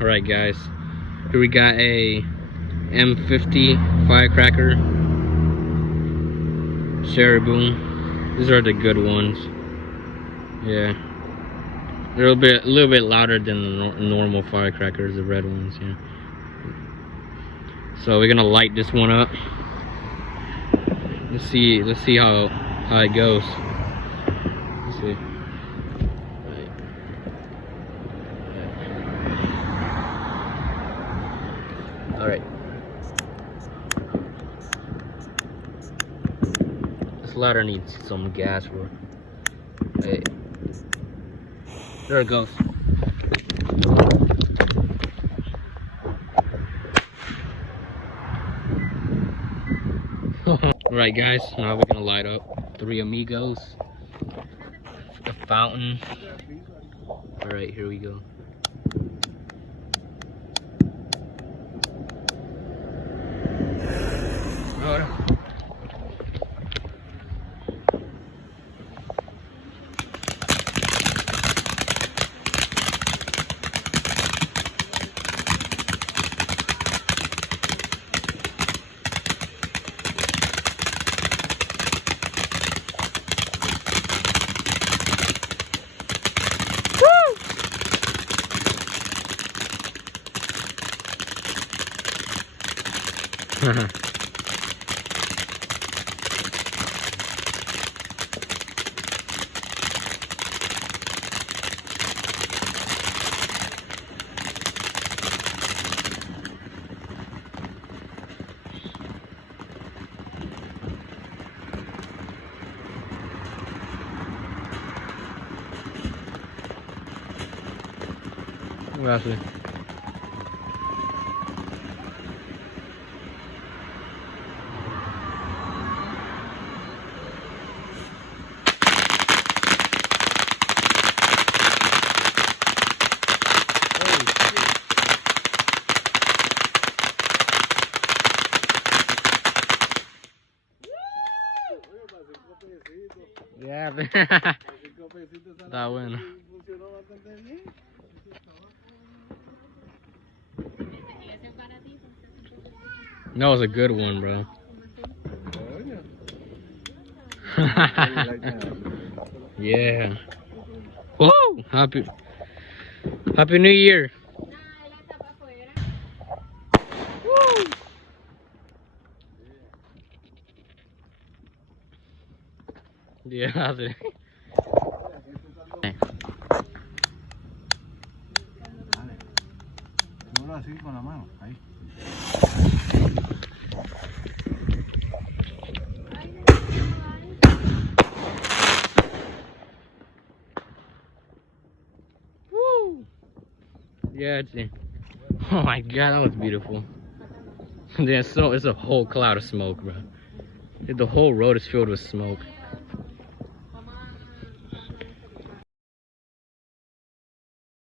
Alright guys, here we got a M50 firecracker, Cherubim. These are the good ones. Yeah, they're a little bit louder than the normal firecrackers, the red ones. Yeah. So we're gonna light this one up. Let's see how it goes. Let's see. All right. This ladder needs some gas for. Hey. There it goes. Alright guys, now we're gonna light up Three Amigos, the fountain. Alright, here we go. Gracias. Yeah, está bueno. That was a good one, bro. Yeah. Whoa! Happy New Year. Woo! Yeah, sí. Así con la mano, ahí. Woo! Yeah, it's, oh my god, that was beautiful. It's a whole cloud of smoke, bro. The whole road is filled with smoke.